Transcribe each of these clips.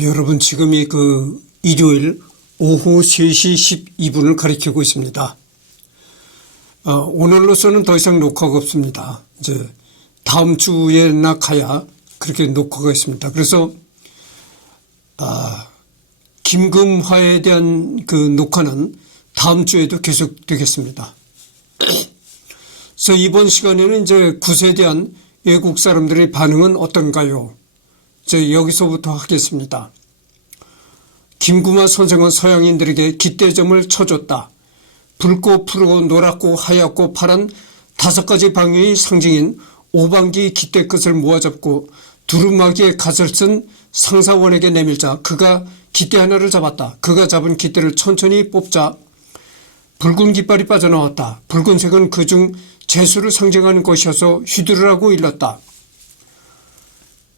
여러분 지금이 일요일 오후 3시 12분을 가리키고 있습니다. 오늘로서는 더 이상 녹화가 없습니다. 이제 다음 주에나 가야 그렇게 녹화가 있습니다. 그래서 김금화에 대한 녹화는 다음 주에도 계속되겠습니다. 그래서 이번 시간에는 이제 굿에 대한 외국 사람들의 반응은 어떤가요? 여기서부터 하겠습니다. 김금화 선생은 서양인들에게 깃대점을 쳐줬다. 붉고 푸르고 노랗고 하얗고 파란 5가지 방향의 상징인 오방기 깃대 끝을 모아잡고 두루마기에 갓을 쓴 상사원에게 내밀자 그가 깃대 하나를 잡았다. 그가 잡은 깃대를 천천히 뽑자 붉은 깃발이 빠져나왔다. 붉은색은 그중 재수를 상징하는 것이어서 휘두르라고 일렀다.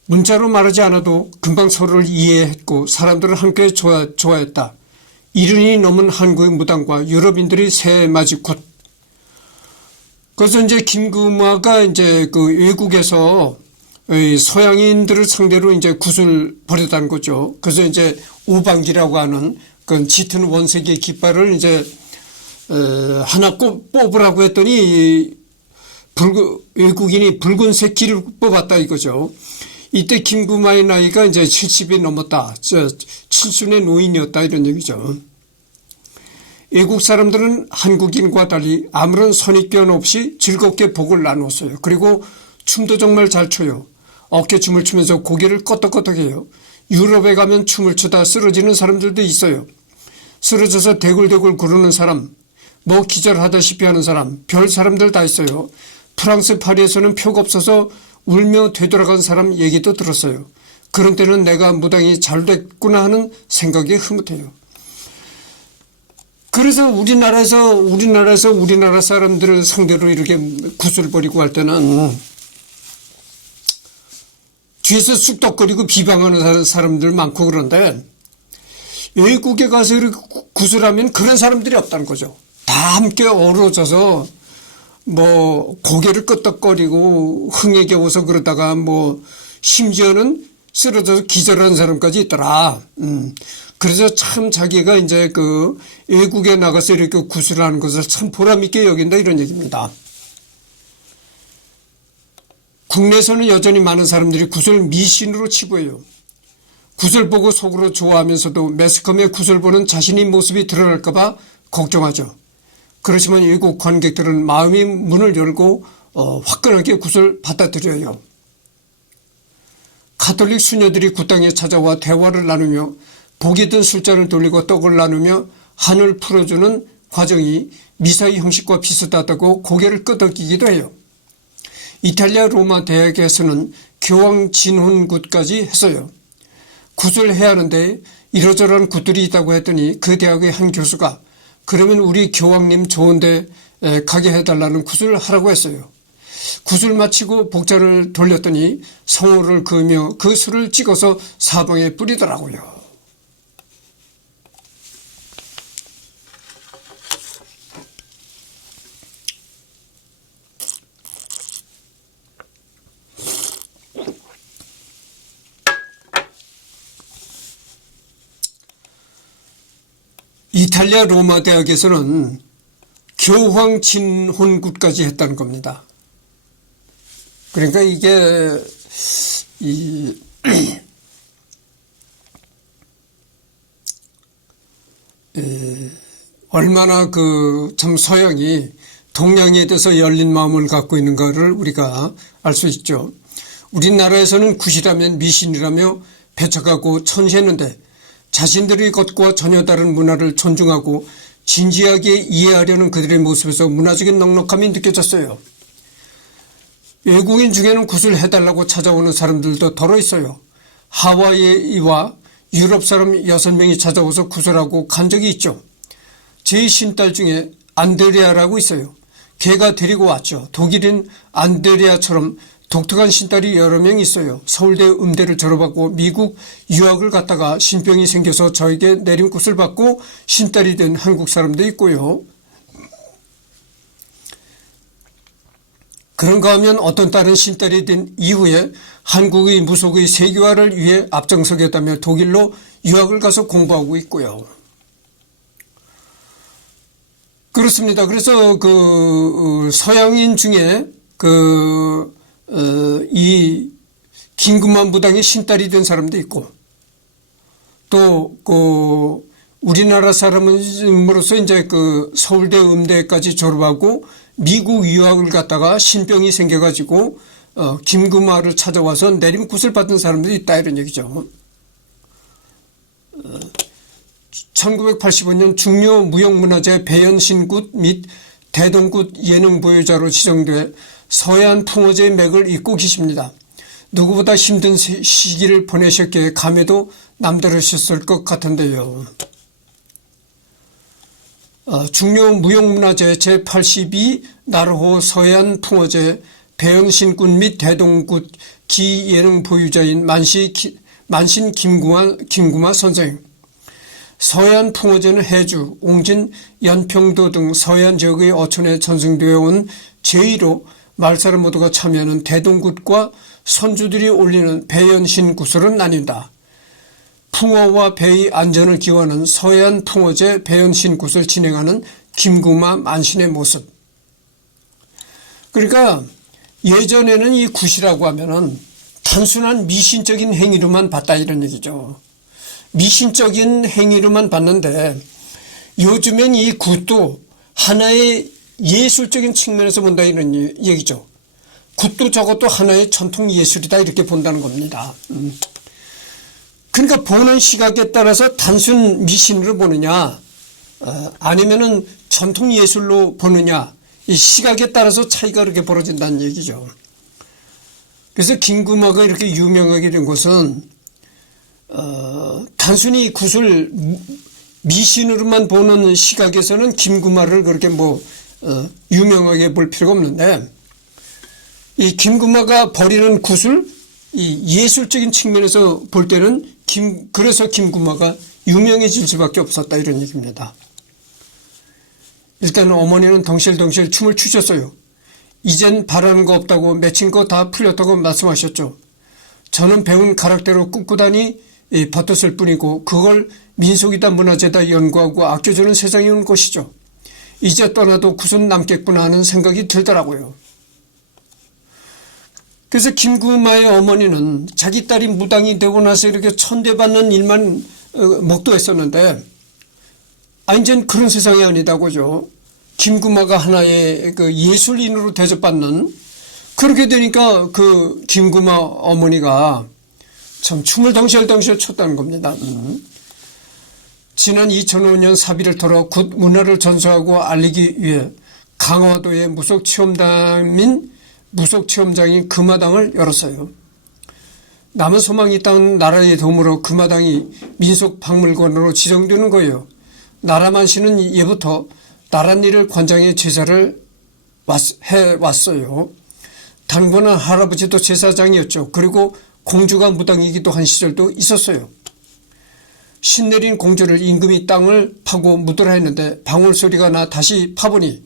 문자로 말하지 않아도 금방 서로를 이해했고 사람들은 함께 좋아했다. 70이 넘은 한국의 무당과 유럽인들이 새해 맞이 굿. 그래서 이제 김금화가 이제 외국에서 서양인들을 상대로 이제 굿을 벌였다는 거죠. 그래서 이제 오방기라고 하는 그 짙은 원색의 깃발을 이제 하나 뽑으라고 했더니 외국인이 붉은색 길을 뽑았다 이거죠. 이때 김금화의 나이가 이제 70이 넘었다. 70의 노인이었다 이런 얘기죠. 외국 사람들은 한국인과 달리 아무런 선입견 없이 즐겁게 복을 나눴어요. 그리고 춤도 정말 잘 춰요. 어깨춤을 추면서 고개를 끄덕끄덕해요. 유럽에 가면 춤을 추다 쓰러지는 사람들도 있어요. 쓰러져서 대굴대굴 구르는 사람, 기절하다시피 하는 사람, 별 사람들 다 있어요. 프랑스 파리에서는 표가 없어서 울며 되돌아간 사람 얘기도 들었어요. 그런 때는 내가 무당이 잘 됐구나 하는 생각이 흐뭇해요. 그래서 우리나라 사람들을 상대로 이렇게 굿을 벌이고 할 때는 뒤에서 쑥덕거리고 비방하는 사람들 많고 그런데 외국에 가서 이렇게 굿을 하면 그런 사람들이 없다는 거죠. 다 함께 어우러져서 고개를 끄덕거리고 흥에 겨워서 그러다가 심지어는 쓰러져서 기절하는 사람까지 있더라. 그래서 참 자기가 이제 외국에 나가서 이렇게 굿을 하는 것을 참 보람있게 여긴다 이런 얘기입니다. 국내에서는 여전히 많은 사람들이 굿을 미신으로 치부해요. 굿을 보고 속으로 좋아하면서도 매스컴에 굿을 보는 자신의 모습이 드러날까봐 걱정하죠. 그렇지만 외국 관객들은 마음의 문을 열고 화끈하게 굿을 받아들여요. 가톨릭 수녀들이 굿당에 찾아와 대화를 나누며 복이 든 술잔을 돌리고 떡을 나누며 한을 풀어주는 과정이 미사의 형식과 비슷하다고 고개를 끄덕이기도 해요. 이탈리아 로마 대학에서는 교황 진혼 굿까지 했어요. 굿을 해야 하는데 이러저러한 굿들이 있다고 했더니 그 대학의 한 교수가 그러면 우리 교황님 좋은데 가게 해달라는 굿을 하라고 했어요. 굿을 마치고 복자를 돌렸더니 성호를 그으며 그 술을 찍어서 사방에 뿌리더라고요. 이탈리아 로마 대학에서는 교황 진혼굿까지 했다는 겁니다. 그러니까 이게 얼마나 참 서양이 동양에 대해서 열린 마음을 갖고 있는가를 우리가 알 수 있죠. 우리나라에서는 굿이라면 미신이라며 배척하고 천시했는데 자신들의 것과 전혀 다른 문화를 존중하고 진지하게 이해하려는 그들의 모습에서 문화적인 넉넉함이 느껴졌어요. 외국인 중에는 굿을 해달라고 찾아오는 사람들도 덜어 있어요. 하와이와 유럽 사람 6명이 찾아와서 굿을 하고 간 적이 있죠. 제 신딸 중에 안드레아라고 있어요. 걔가 데리고 왔죠. 독일인 안드레아처럼 독특한 신딸이 여러 명 있어요. 서울대 음대를 졸업하고 미국 유학을 갔다가 신병이 생겨서 저에게 내린 굿을 받고 신딸이 된 한국 사람도 있고요. 그런가 하면 어떤 딸은 신딸이 된 이후에 한국의 무속의 세계화를 위해 앞장서겠다며 독일로 유학을 가서 공부하고 있고요. 그렇습니다. 그래서 서양인 중에 이 김구만 무당의 신딸이 된 사람도 있고, 또 우리나라 사람으로서 이제 서울대 음대까지 졸업하고 미국 유학을 갔다가 신병이 생겨가지고 김구마를 찾아와서 내림굿을 받은 사람들이 있다, 이런 얘기죠. 1985년 중요 무형문화재 배현신굿 및 대동굿 예능 보유자로 지정돼 서해안 풍어제의 맥을 잇고 계십니다. 누구보다 힘든 시기를 보내셨기에 감회도 남다르셨을 것 같은데요. 중요 무형문화재 제82 나르호 서해안 풍어제 배현신굿 및 대동굿 기예능 보유자인 만신 김구마 선생. 서해안 풍어제는 해주, 옹진, 연평도 등 서해안 지역의 어촌에 전승되어 온 제1호 말사람 모두가 참여하는 대동굿과 선주들이 올리는 배현신굿으로 나뉜다. 풍어와 배의 안전을 기원하는 서해안 풍어제 배현신굿을 진행하는 김구마 만신의 모습. 그러니까 예전에는 이 굿이라고 하면은 단순한 미신적인 행위로만 봤다, 이런 얘기죠. 미신적인 행위로만 봤는데 요즘엔 이 굿도 하나의 예술적인 측면에서 본다, 이런 얘기죠. 굿도 저것도 하나의 전통 예술이다, 이렇게 본다는 겁니다. 그러니까 보는 시각에 따라서 단순 미신으로 보느냐 아니면은 전통 예술로 보느냐, 이 시각에 따라서 차이가 그렇게 벌어진다는 얘기죠. 그래서 김구마가 이렇게 유명하게 된 것은 단순히 굿을 미신으로만 보는 시각에서는 김구마를 그렇게 유명하게 볼 필요가 없는데, 이 김구마가 버리는 굿을 이 예술적인 측면에서 볼 때는 그래서 김구마가 유명해질 수밖에 없었다, 이런 얘기입니다. 일단 어머니는 덩실덩실 춤을 추셨어요. 이젠 바라는 거 없다고 맺힌 거 다 풀렸다고 말씀하셨죠. 저는 배운 가락대로 꿋꿋하니 버텼을 뿐이고 그걸 민속이다 문화재다 연구하고 아껴주는 세상이 온 것이죠. 이제 떠나도 굿은 남겠구나 하는 생각이 들더라고요. 그래서 김구마의 어머니는 자기 딸이 무당이 되고 나서 이렇게 천대받는 일만 목도했었는데, 이젠 그런 세상이 아니다고죠. 김구마가 하나의 예술인으로 대접받는, 그렇게 되니까 김구마 어머니가 참 춤을 덩실덩실 췄다는 겁니다. 지난 2005년 사비를 털어 굿 문화를 전수하고 알리기 위해 강화도의 무속체험장인 금마당을 열었어요. 남은 소망이 있다는 나라의 도움으로 금마당이 민속박물관으로 지정되는 거예요. 나라만시는 예부터 나랏일을 관장의 제사를 해왔어요. 당분은 할아버지도 제사장이었죠. 그리고 공주가 무당이기도 한 시절도 있었어요. 신내린 공주를 임금이 땅을 파고 묻으라 했는데 방울소리가 나 다시 파보니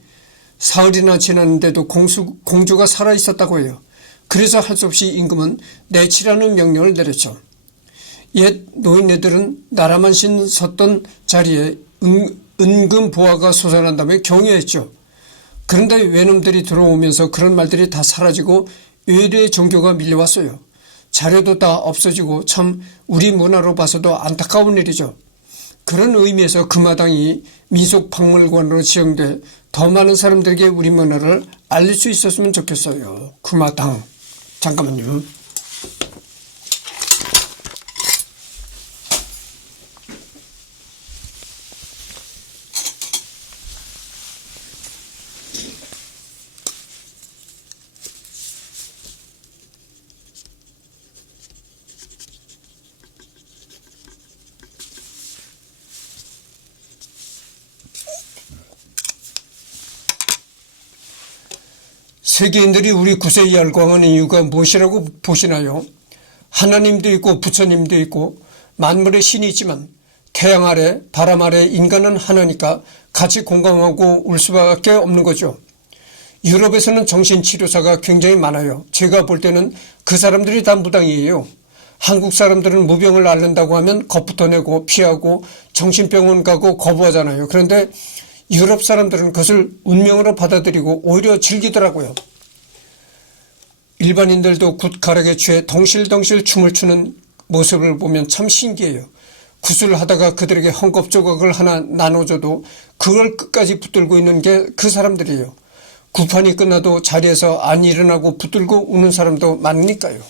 사흘이나 지났는데도 공주가 살아있었다고 해요. 그래서 할 수 없이 임금은 내치라는 명령을 내렸죠. 옛 노인네들은 나라만신 섰던 자리에 은금 보화가 솟아난다며 경외했죠. 그런데 외놈들이 들어오면서 그런 말들이 다 사라지고 외래의 종교가 밀려왔어요. 자료도 다 없어지고 참 우리 문화로 봐서도 안타까운 일이죠. 그런 의미에서 금마당이 민속박물관으로 지정돼 더 많은 사람들에게 우리 문화를 알릴 수 있었으면 좋겠어요. 금마당. 잠깐만요. 세계인들이 우리 굿에 열광하는 이유가 무엇이라고 보시나요? 하나님도 있고 부처님도 있고 만물의 신이 있지만 태양 아래 바람 아래 인간은 하나니까 같이 공감하고 울 수밖에 없는 거죠. 유럽에서는 정신치료사가 굉장히 많아요. 제가 볼 때는 그 사람들이 다 무당이에요. 한국 사람들은 무병을 앓는다고 하면 겁부터 내고 피하고 정신병원 가고 거부하잖아요. 그런데 유럽 사람들은 그것을 운명으로 받아들이고 오히려 즐기더라고요. 일반인들도 굿가락에 취해 덩실덩실 춤을 추는 모습을 보면 참 신기해요. 구슬하다가 그들에게 헝겊 조각을 하나 나눠줘도 그걸 끝까지 붙들고 있는 게 그 사람들이에요. 구판이 끝나도 자리에서 안 일어나고 붙들고 우는 사람도 많으니까요.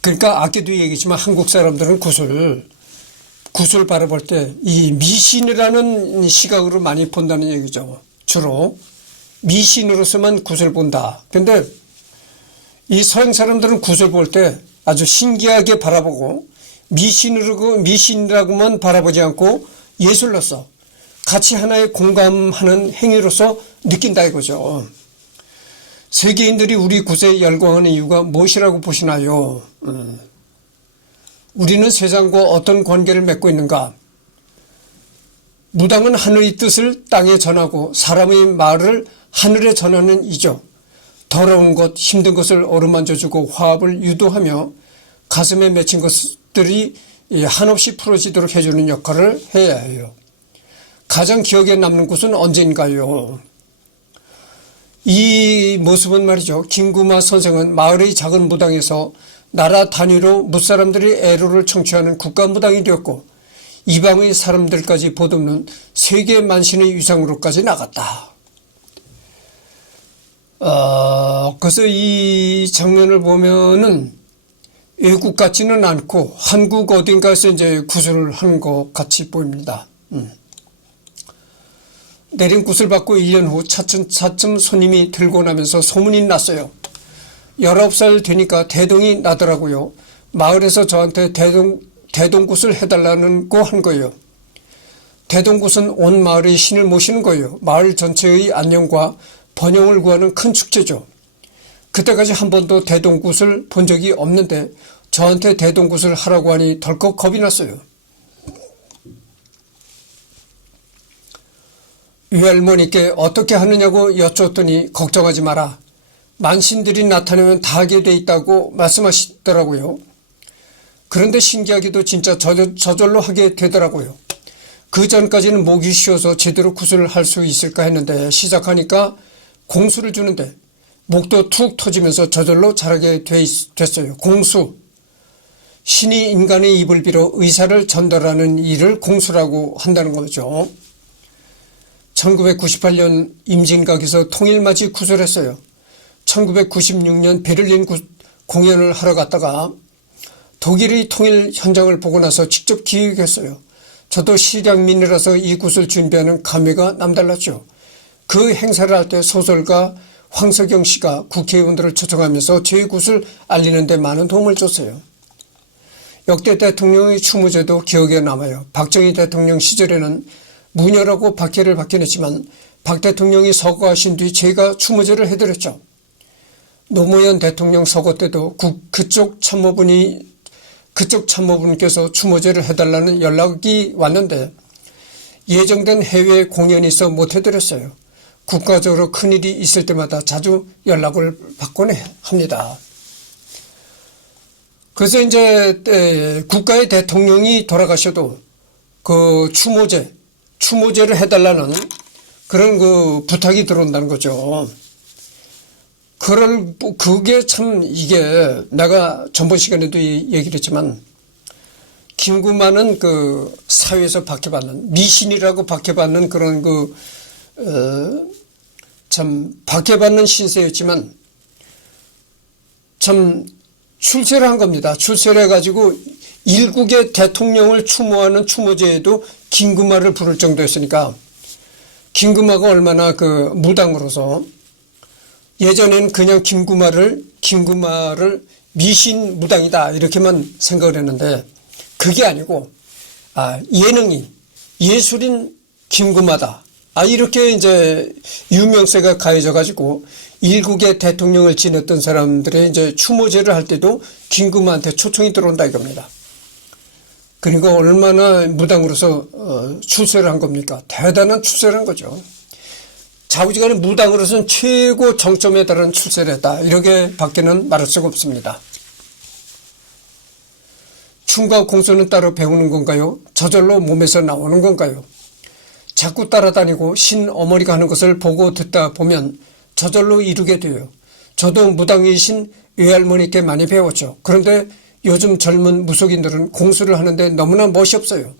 그러니까 아까도 얘기했지만 한국 사람들은 구슬 바라볼 때 이 미신이라는 시각으로 많이 본다는 얘기죠. 주로 미신으로서만 굿을 본다. 근데 이 서양 사람들은 굿을 볼 때 아주 신기하게 바라보고 미신이라고만 바라보지 않고 예술로서 같이 하나의 공감하는 행위로서 느낀다 이거죠. 세계인들이 우리 굿에 열광하는 이유가 무엇이라고 보시나요? 우리는 세상과 어떤 관계를 맺고 있는가? 무당은 하늘의 뜻을 땅에 전하고 사람의 말을 하늘에 전하는 이죠. 더러운 것, 힘든 것을 어루만져주고 화합을 유도하며 가슴에 맺힌 것들이 한없이 풀어지도록 해주는 역할을 해야 해요. 가장 기억에 남는 곳은 언젠가요? 이 모습은 말이죠. 김구마 선생은 마을의 작은 무당에서 나라 단위로 무사람들이 애로를 청취하는 국가무당이 되었고 이방의 사람들까지 보듬는 세계 만신의 위상으로까지 나갔다. 그래서 이 장면을 보면은 외국 같지는 않고 한국 어딘가에서 이제 구슬을 하는 것 같이 보입니다. 내린 굿을 받고 1년 후 차츰 손님이 들고 나면서 소문이 났어요. 19살 되니까 대동이 나더라고요. 마을에서 저한테 대동굿을 해달라는 거 한 거예요. 대동굿은 온 마을의 신을 모시는 거예요. 마을 전체의 안녕과 번영을 구하는 큰 축제죠. 그때까지 한 번도 대동굿을 본 적이 없는데 저한테 대동굿을 하라고 하니 덜컥 겁이 났어요. 외할머니께 어떻게 하느냐고 여쭈었더니 걱정하지 마라. 만신들이 나타나면 다 하게 돼 있다고 말씀하시더라고요. 그런데 신기하게도 진짜 저절로 하게 되더라고요. 그 전까지는 목이 쉬어서 제대로 굿을 할 수 있을까 했는데 시작하니까 공수를 주는데 목도 툭 터지면서 저절로 잘하게 됐어요. 공수. 신이 인간의 입을 빌어 의사를 전달하는 일을 공수라고 한다는 거죠. 1998년 임진각에서 통일맞이 굿을 했어요. 1996년 베를린 공연을 하러 갔다가 독일의 통일 현장을 보고 나서 직접 기획했어요. 저도 실향민이라서 이 굿을 준비하는 감회가 남달랐죠. 그 행사를 할 때 소설가 황석영 씨가 국회의원들을 초청하면서 제 굿을 알리는 데 많은 도움을 줬어요. 역대 대통령의 추모제도 기억에 남아요. 박정희 대통령 시절에는 무녀라고 박해를 받긴 했지만 박 대통령이 서거하신 뒤 제가 추모제를 해드렸죠. 노무현 대통령 서거 때도 그쪽 참모분께서 추모제를 해달라는 연락이 왔는데 예정된 해외 공연이 있어 못 해드렸어요. 국가적으로 큰일이 있을 때마다 자주 연락을 받곤 합니다. 그래서 이제 국가의 대통령이 돌아가셔도 그 추모제를 해달라는 그런 그 부탁이 들어온다는 거죠. 그게 참 이게 내가 전번 시간에도 얘기를 했지만 김구마는 그 사회에서 박해받는 미신이라고 박해받는 그런 참 박해받는 신세였지만 참 출세를 한 겁니다. 출세를 해가지고 일국의 대통령을 추모하는 추모제에도 김구마를 부를 정도였으니까 김구마가 얼마나 그 무당으로서 예전에는 그냥 김구마를 미신 무당이다 이렇게만 생각을 했는데 그게 아니고 예능인 예술인 김구마다 이렇게 이제 유명세가 가해져 가지고 일국의 대통령을 지냈던 사람들의 이제 추모제를 할 때도 김구마한테 초청이 들어온다 이겁니다. 그리고 얼마나 무당으로서 출세를 한 겁니까? 대단한 출세를 한 거죠. 좌우지간에 무당으로서는 최고 정점에 달하는 출세를 했다. 이렇게 밖에는 말할 수가 없습니다. 춤과 공수는 따로 배우는 건가요? 저절로 몸에서 나오는 건가요? 자꾸 따라다니고 신어머니가 하는 것을 보고 듣다 보면 저절로 이루게 돼요. 저도 무당이신 외할머니께 많이 배웠죠. 그런데 요즘 젊은 무속인들은 공수를 하는데 너무나 멋이 없어요.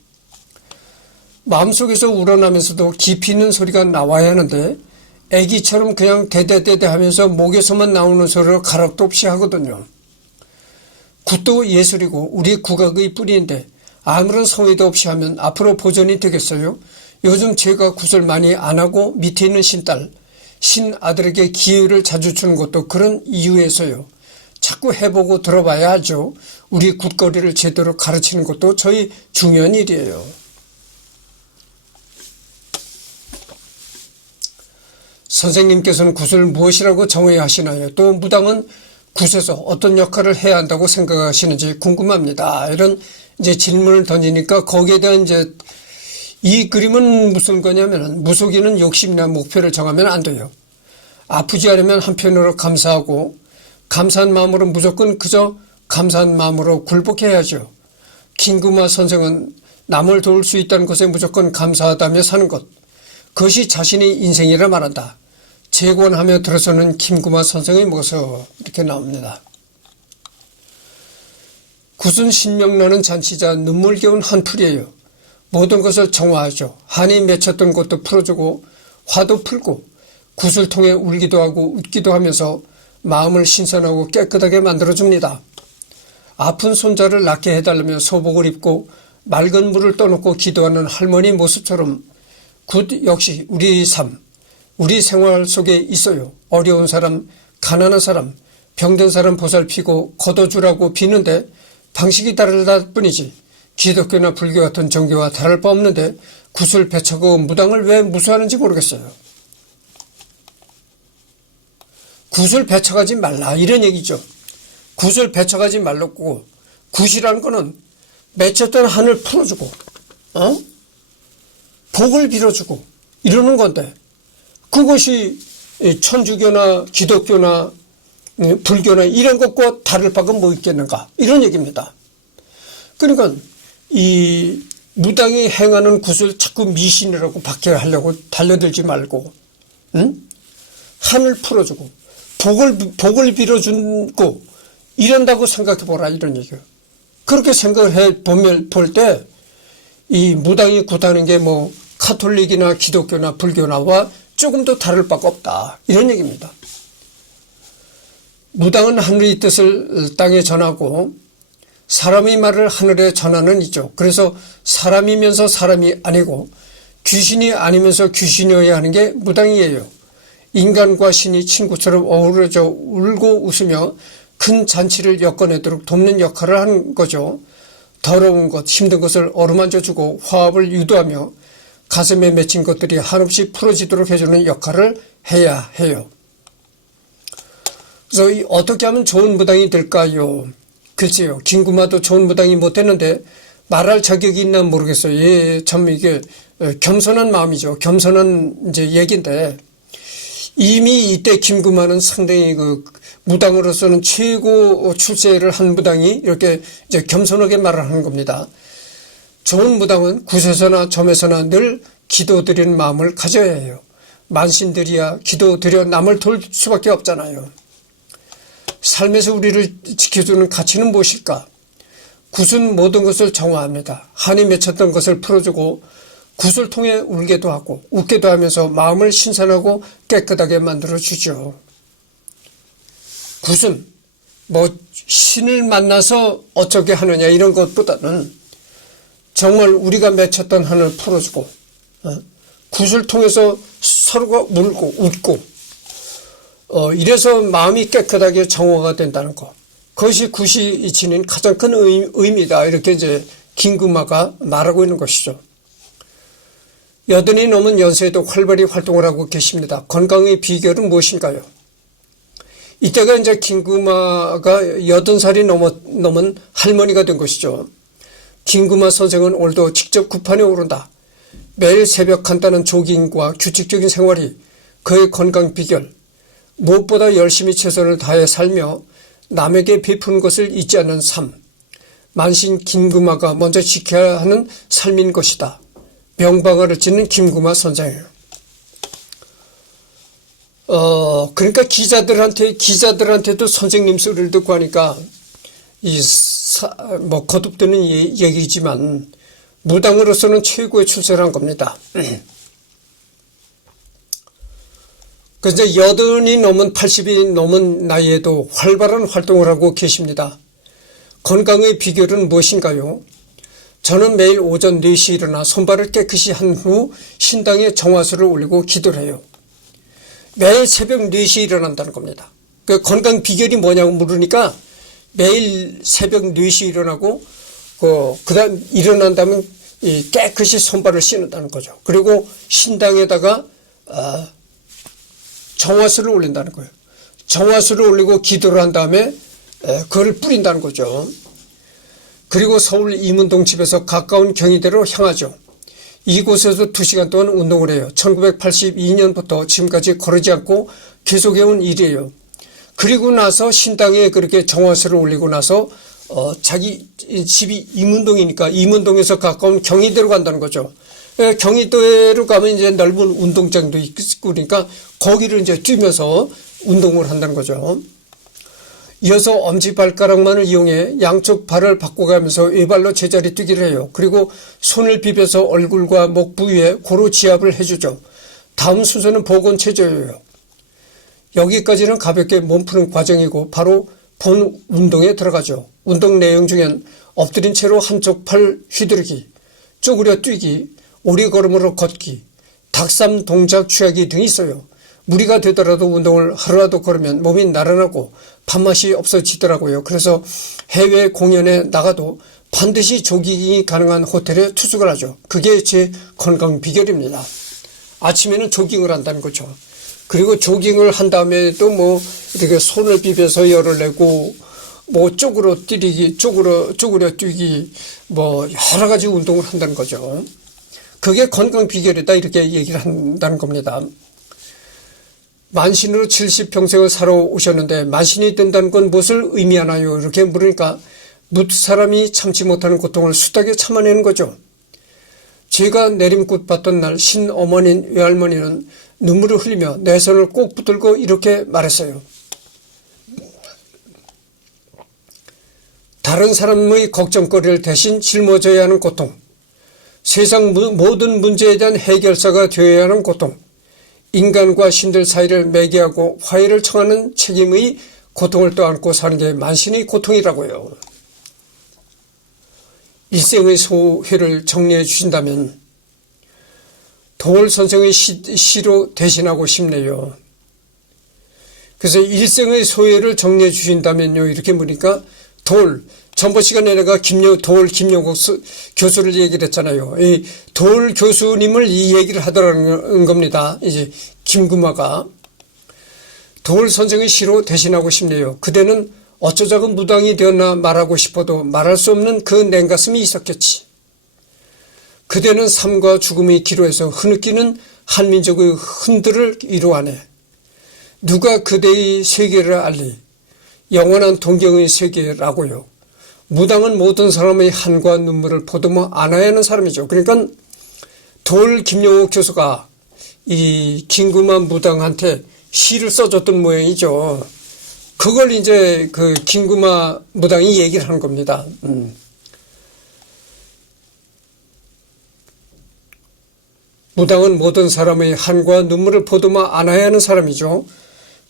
마음속에서 우러나면서도 깊이 있는 소리가 나와야 하는데 애기처럼 그냥 대대대대 하면서 목에서만 나오는 소리로 가락도 없이 하거든요. 굿도 예술이고 우리 국악의 뿌리인데 아무런 성의도 없이 하면 앞으로 보존이 되겠어요? 요즘 제가 굿을 많이 안 하고 밑에 있는 신딸, 신아들에게 기회를 자주 주는 것도 그런 이유에서요. 자꾸 해보고 들어봐야 하죠. 우리 굿거리를 제대로 가르치는 것도 저희 중요한 일이에요. 선생님께서는 굿을 무엇이라고 정해야 하시나요? 또 무당은 굿에서 어떤 역할을 해야 한다고 생각하시는지 궁금합니다. 이런 이제 질문을 던지니까 거기에 대한 이제 이 그림은 무슨 거냐면은 무속인은 욕심이나 목표를 정하면 안 돼요. 아프지 않으면 한편으로 감사하고 감사한 마음으로 무조건 그저 감사한 마음으로 굴복해야죠. 킹구마 선생은 남을 도울 수 있다는 것에 무조건 감사하다며 사는 것. 그것이 자신의 인생이라 말한다. 재권하며 들어서는 김구마 선생의 모습 이렇게 나옵니다. 굿은 신명나는 잔치자 눈물겨운 한풀이에요. 모든 것을 정화하죠. 한이 맺혔던 것도 풀어주고 화도 풀고 굿을 통해 울기도 하고 웃기도 하면서 마음을 신선하고 깨끗하게 만들어줍니다. 아픈 손자를 낫게 해달라며 소복을 입고 맑은 물을 떠놓고 기도하는 할머니 모습처럼 굿 역시 우리 삶, 우리 생활 속에 있어요. 어려운 사람, 가난한 사람, 병든 사람 보살피고 걷어주라고 비는데 방식이 다르다 뿐이지 기독교나 불교 같은 종교와 다를 바 없는데 굿을 배척하고 무당을 왜 무수하는지 모르겠어요. 굿을 배척하지 말라 이런 얘기죠. 굿을 배척하지 말라고. 굿이라는 거는 맺혔던 한을 풀어주고 복을 빌어주고 이러는 건데 그것이 천주교나 기독교나 불교나 이런 것과 다를 바가 뭐 있겠는가 이런 얘기입니다. 그러니까 이 무당이 행하는 굿을 자꾸 미신이라고 박해하려고 달려들지 말고 한을 풀어주고 복을 빌어주고 이런다고 생각해보라 이런 얘기예요. 그렇게 생각을 해보면 볼 때 이 무당이 굿하는 게 뭐 카톨릭이나 기독교나 불교나와 조금도 다를 바가 없다 이런 얘기입니다. 무당은 하늘의 뜻을 땅에 전하고 사람의 말을 하늘에 전하는 이죠. 그래서 사람이면서 사람이 아니고 귀신이 아니면서 귀신이어야 하는 게 무당이에요. 인간과 신이 친구처럼 어우러져 울고 웃으며 큰 잔치를 엮어내도록 돕는 역할을 하는 거죠. 더러운 것, 힘든 것을 어루만져주고 화합을 유도하며 가슴에 맺힌 것들이 한없이 풀어지도록 해주는 역할을 해야 해요. 그래서 어떻게 하면 좋은 무당이 될까요? 글쎄요. 김구마도 좋은 무당이 못 됐는데 말할 자격이 있나 모르겠어요. 예, 참 이게 겸손한 마음이죠. 겸손한 이제 얘기인데 이미 이때 김구마는 상당히 그 무당으로서는 최고 출세를 한 무당이 이렇게 이제 겸손하게 말을 하는 겁니다. 좋은 무당은 굿에서나 점에서나 늘 기도드리는 마음을 가져야 해요. 만신들이야 기도드려 남을 도울 수밖에 없잖아요. 삶에서 우리를 지켜주는 가치는 무엇일까? 굿은 모든 것을 정화합니다. 한이 맺혔던 것을 풀어주고 굿을 통해 울게도 하고 웃게도 하면서 마음을 신선하고 깨끗하게 만들어주죠. 굿은 뭐 신을 만나서 어쩌게 하느냐 이런 것보다는 정말 우리가 맺혔던 한을 풀어주고 굿을 통해서 서로가 울고 웃고 이래서 마음이 깨끗하게 정화가 된다는 것. 그것이 굿이 지닌 가장 큰 의미다. 이렇게 이제 김구마가 말하고 있는 것이죠. 80이 넘은 연세에도 활발히 활동을 하고 계십니다. 건강의 비결은 무엇인가요? 이때가 이제 김구마가 80살이 넘은 할머니가 된 것이죠. 김구마 선생은 오늘도 직접 구판에 오른다. 매일 새벽 간단한 조깅과 규칙적인 생활이 그의 건강 비결, 무엇보다 열심히 최선을 다해 살며 남에게 베푸는 것을 잊지 않는 삶, 만신 김구마가 먼저 지켜야 하는 삶인 것이다. 명방아를 찢는 김구마 선생이에요. 그러니까 기자들한테도 선생님 소리를 듣고 하니까 거듭되는 얘기지만 무당으로서는 최고의 출세를 겁니다. 그래서 80이 넘은 나이에도 활발한 활동을 하고 계십니다. 건강의 비결은 무엇인가요? 저는 매일 오전 4시에 일어나 손발을 깨끗이 한 후 신당에 정화수를 올리고 기도를 해요. 매일 새벽 4시에 일어난다는 겁니다. 그 건강 비결이 뭐냐고 물으니까 매일 새벽 4시에 일어나고 그다음 일어난 다음에 깨끗이 손발을 씻는다는 거죠. 그리고 신당에다가 정화수를 올린다는 거예요. 정화수를 올리고 기도를 한 다음에 그걸 뿌린다는 거죠. 그리고 서울 이문동 집에서 가까운 경희대로 향하죠. 이곳에서 2시간 동안 운동을 해요. 1982년부터 지금까지 거르지 않고 계속해온 일이에요. 그리고 나서 신당에 그렇게 정화수를 올리고 나서 자기 집이 이문동이니까 이문동에서 가까운 경희대로 간다는 거죠. 경희대로 가면 이제 넓은 운동장도 있고 그러니까 거기를 이제 뛰면서 운동을 한다는 거죠. 이어서 엄지발가락만을 이용해 양쪽 발을 바꿔가면서 외발로 제자리 뛰기를 해요. 그리고 손을 비벼서 얼굴과 목 부위에 고루 지압을 해주죠. 다음 순서는 복원체조예요. 여기까지는 가볍게 몸 푸는 과정이고 바로 본 운동에 들어가죠. 운동 내용 중엔 엎드린 채로 한쪽 팔 휘두르기, 쪼그려 뛰기, 오리걸음으로 걷기, 닭삼 동작 취하기 등이 있어요. 무리가 되더라도 운동을 하루라도 걸으면 몸이 나른하고 밥맛이 없어지더라고요. 그래서 해외 공연에 나가도 반드시 조깅이 가능한 호텔에 투숙을 하죠. 그게 제 건강 비결입니다. 아침에는 조깅을 한다는 거죠. 그리고 조깅을 한 다음에 또 이렇게 손을 비벼서 열을 내고 쪼그려 뛰기, 쪼그려 뛰기, 여러 가지 운동을 한다는 거죠. 그게 건강 비결이다 이렇게 얘기를 한다는 겁니다. 만신으로 70평생을 살아오셨는데 만신이 된다는 건 무엇을 의미하나요? 이렇게 물으니까 사람이 참지 못하는 고통을 숱하게 참아내는 거죠. 제가 내림꽃 봤던 날 신어머니 외할머니는 눈물을 흘리며 내 손을 꼭 붙들고 이렇게 말했어요. 다른 사람의 걱정거리를 대신 짊어져야 하는 고통, 세상 모든 문제에 대한 해결사가 되어야 하는 고통, 인간과 신들 사이를 매개하고 화해를 청하는 책임의 고통을 떠안고 사는 게 만신의 고통이라고요. 일생의 소회를 정리해 주신다면 도월 선생의 시로 대신하고 싶네요. 그래서 일생의 소회를 정리해 주신다면요 이렇게 보니까 전번 시간에 내가 도월 김용국 교수를 얘기를 했잖아요. 이 도월 교수님을 이 얘기를 하더라는 겁니다. 이제 김구마가 도월 선생의 시로 대신하고 싶네요. 그대는 어쩌자고 무당이 되었나 말하고 싶어도 말할 수 없는 그 냉가슴이 있었겠지. 그대는 삶과 죽음의 기로에서 흐느끼는 한민족의 흔들을 이루어내. 누가 그대의 세계를 알리? 영원한 동경의 세계라고요. 무당은 모든 사람의 한과 눈물을 보듬어 안아야 하는 사람이죠. 그러니까 도월 김용옥 교수가 이 김구마 무당한테 시를 써줬던 모양이죠. 그걸 이제 그 김구마 무당이 얘기를 하는 겁니다. 무당은 모든 사람의 한과 눈물을 보듬어 안아야 하는 사람이죠.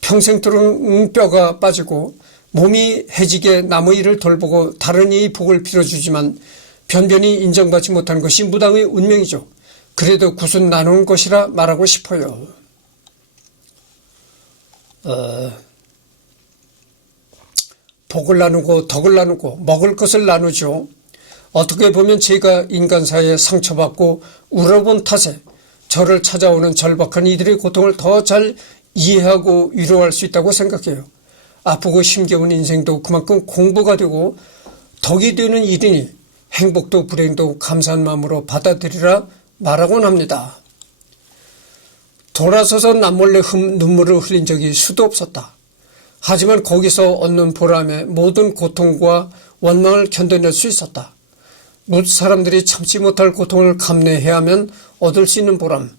평생토록 뼈가 빠지고 몸이 해지게 남의 일을 돌보고 다른 이의 복을 빌어주지만 변변히 인정받지 못하는 것이 무당의 운명이죠. 그래도 굿은 나누는 것이라 말하고 싶어요. 복을 나누고 덕을 나누고 먹을 것을 나누죠. 어떻게 보면 제가 인간사회에 상처받고 울어본 탓에 저를 찾아오는 절박한 이들의 고통을 더 잘 이해하고 위로할 수 있다고 생각해요. 아프고 힘겨운 인생도 그만큼 공부가 되고 덕이 되는 일이니 행복도 불행도 감사한 마음으로 받아들이라 말하곤 합니다. 돌아서서 남몰래 눈물을 흘린 적이 수도 없었다. 하지만 거기서 얻는 보람에 모든 고통과 원망을 견뎌낼 수 있었다. 사람들이 참지 못할 고통을 감내해야 하면 얻을 수 있는 보람,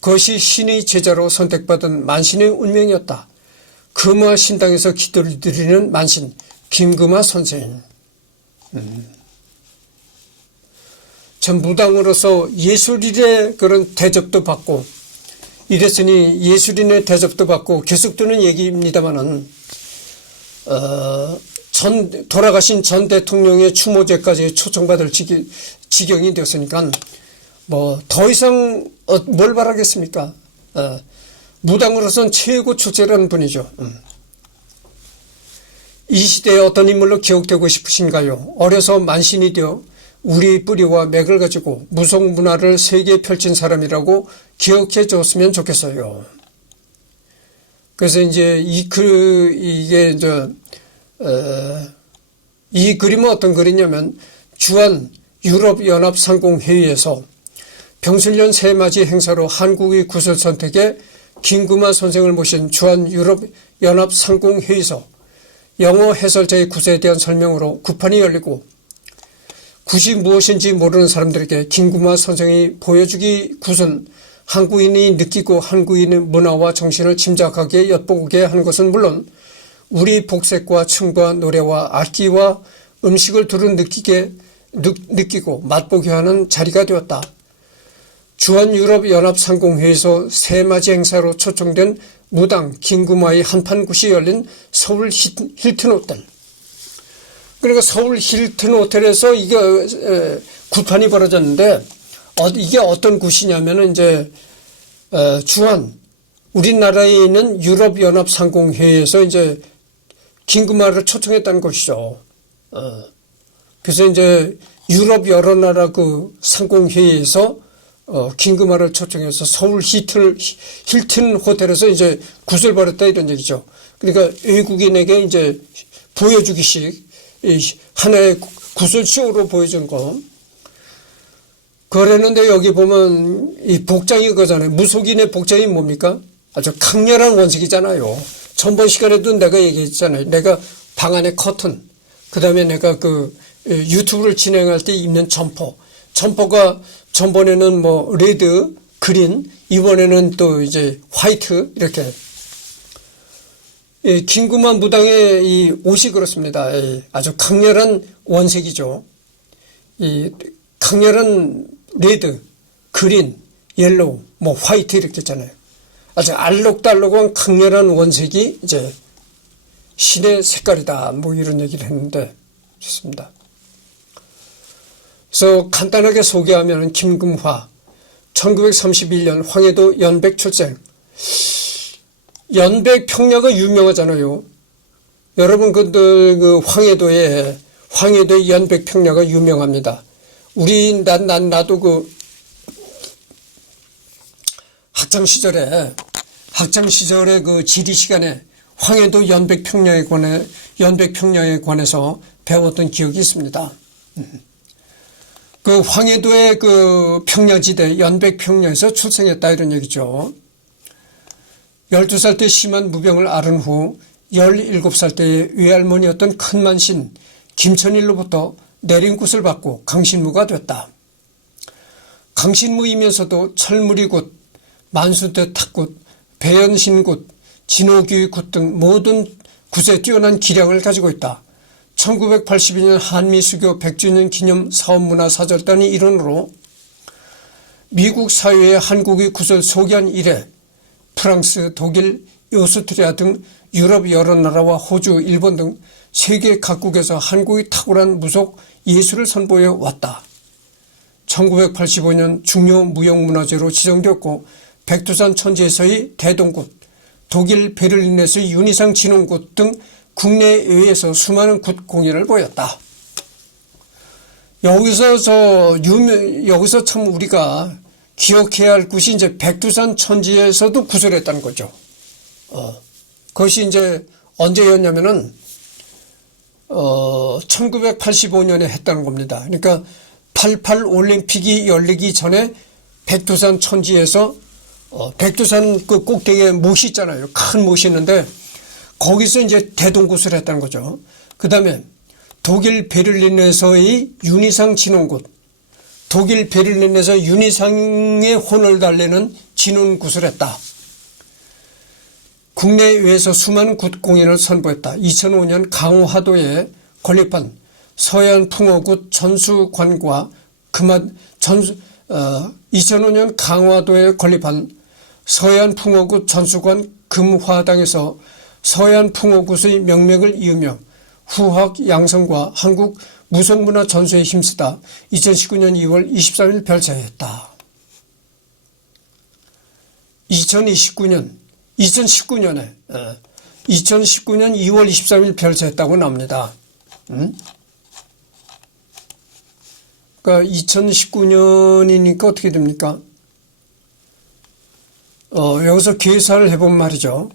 그것이 신의 제자로 선택받은 만신의 운명이었다. 금화 신당에서 기도를 드리는 만신 김금화 선생. 전 무당으로서 예술인의 그런 대접도 받고 이랬으니 예술인의 대접도 받고 계속 드는 얘기입니다만은 돌아가신 전 대통령의 추모제까지 초청받을 지경이 되었으니까 뭐 더 이상 뭘 바라겠습니까? 무당으로서는 최고 출세라는 분이죠. 이 시대에 어떤 인물로 기억되고 싶으신가요? 어려서 만신이 되어 우리 뿌리와 맥을 가지고 무속 문화를 세계에 펼친 사람이라고 기억해 줬으면 좋겠어요. 그래서 이제 이 그림은 어떤 글이냐면 주한 유럽연합상공회의에서 병술년 새맞이 행사로 한국의 구설 선택에 김금화 선생을 모신 주한 유럽연합상공회의에서 영어 해설자의 구세에 대한 설명으로 구판이 열리고 굿이 무엇인지 모르는 사람들에게 김금화 선생이 보여주기 굿은 한국인이 느끼고 한국인의 문화와 정신을 짐작하게 엿보게 하는 것은 물론 우리 복색과 춤과 노래와 악기와 음식을 두루 느끼고 맛보게 하는 자리가 되었다. 주한유럽연합상공회에서 새맞이 행사로 초청된 무당 김금화의 한판 굿이 열린 서울 힐튼 호텔. 그러니까 서울 힐튼 호텔에서 이게 굿판이 벌어졌는데 이게 어떤 굿이냐면은 이제 우리나라에 있는 유럽연합상공회에서 이제 김금화를 초청했다는 것이죠. 그래서 이제 유럽 여러 나라 그 상공회의에서 김금화를 초청해서 서울 힐튼 호텔에서 이제 굿을 벌였다 이런 얘기죠. 그러니까 외국인에게 이제 보여주기식 하나의 굿을 쇼로 보여준 거. 그랬는데 여기 보면 이 복장이 그거잖아요. 무속인의 복장이 뭡니까? 아주 강렬한 원색이잖아요. 전번 시간에도 내가 얘기했잖아요. 내가 방 안에 커튼, 그 다음에 내가 그 유튜브를 진행할 때 입는 점퍼가 전번에는 뭐 레드, 그린, 이번에는 또 이제 화이트 이렇게. 김금화 무당의 이 옷이 그렇습니다. 아주 강렬한 원색이죠. 이 강렬한 레드, 그린, 옐로우, 뭐 화이트 이렇게 있잖아요. 아주 알록달록한 강렬한 원색이 이제 신의 색깔이다. 뭐 이런 얘기를 했는데 좋습니다. 그래서 간단하게 소개하면 김금화 1931년 황해도 연백 출생. 연백 평야가 유명하잖아요. 여러분 그 황해도의 연백 평야가 유명합니다. 나도 그 학창 시절에 그 지리 시간에 황해도 연백 평야에 관해서 배웠던 기억이 있습니다. 그 황해도의 그 평야지대 연백 평야에서 출생했다 이런 얘기죠. 12살 때 심한 무병을 앓은 후 17살 때의 외할머니였던 큰만신 김천일로부터 내린굿을 받고 강신무가 됐다. 강신무이면서도 철무리굿, 만수대 탁굿, 배연신굿, 진호규굿 등 모든 굿에 뛰어난 기량을 가지고 있다. 1982년 한미수교 100주년 기념 사업문화사절단의 일원으로 미국 사회에 한국의 굿을 소개한 이래 프랑스, 독일, 오스트리아 등 유럽 여러 나라와 호주, 일본 등 세계 각국에서 한국의 탁월한 무속 예술을 선보여 왔다. 1985년 중요 무형문화재로 지정되었고 백두산 천지에서의 대동굿, 독일 베를린에서의 윤희상 진홍굿 등 국내외에서 수많은 굿 공연을 보였다. 여기서 참 우리가 기억해야 할 굿이 이제 백두산 천지에서도 굿을 했다는 거죠. 그것이 이제 언제였냐면은 1985년에 했다는 겁니다. 그러니까 88 올림픽이 열리기 전에 백두산 천지에서 백두산 그 꼭대기에 못이 있잖아요. 큰 못이 있는데 거기서 이제 대동굿을 했다는 거죠. 그 다음에 독일 베를린에서의 윤희상 진원굿, 독일 베를린에서 윤희상의 혼을 달래는 진원굿을 했다. 국내외에서 수많은 굿 공연을 선보였다. 2005년 강화도에 건립한 서해안풍어굿 전수관과 2005년 강화도에 건립한 서해안풍어굿 전수관 금화당에서 서해안풍어굿의 명맥을 이으며 후학 양성과 한국 무속문화 전수에 힘쓰다 2019년 2월 23일 별세했다. 2019년에 2019년 2월 23일 별세했다고 나옵니다. 그러니까 2019년이니까 어떻게 됩니까? 여기서 계산을 해보면 말이죠.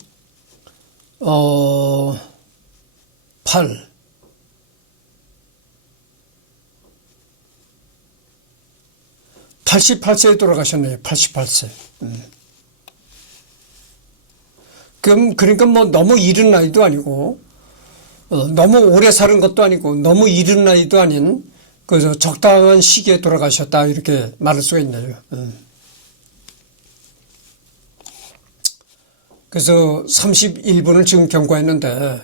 88세에 돌아가셨네요. 88세. 그러니까 뭐 너무 이른 나이도 아니고, 너무 오래 사는 것도 아니고, 너무 이른 나이도 아닌, 그 적당한 시기에 돌아가셨다. 이렇게 말할 수가 있네요. 그래서 31분을 지금 경과했는데,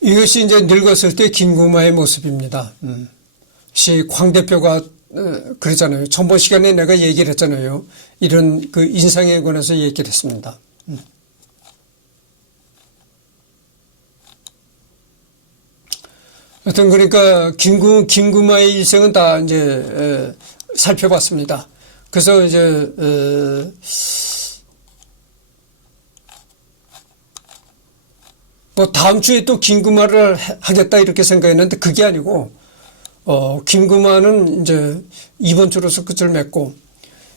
이것이 이제 늙었을 때 김구마의 모습입니다. 광 대표가 그러잖아요. 전번 시간에 내가 얘기를 했잖아요. 이런 그 인상에 관해서 얘기를 했습니다. 하여튼 그러니까 김구마의 일생은 다 이제 살펴봤습니다. 그래서 이제 뭐 다음 주에 또 김구마를 하겠다 이렇게 생각했는데 그게 아니고 김구마는 이제 이번 주로서 끝을 맺고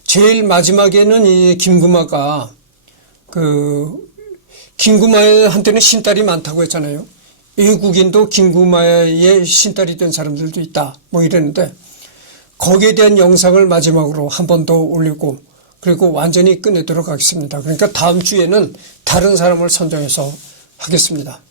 제일 마지막에는 이 김구마가 김구마한테는 신딸이 많다고 했잖아요. 외국인도 김구마의 신딸이 된 사람들도 있다. 뭐 이랬는데 거기에 대한 영상을 마지막으로 한 번 더 올리고 그리고 완전히 끝내도록 하겠습니다. 그러니까 다음 주에는 다른 사람을 선정해서 하겠습니다.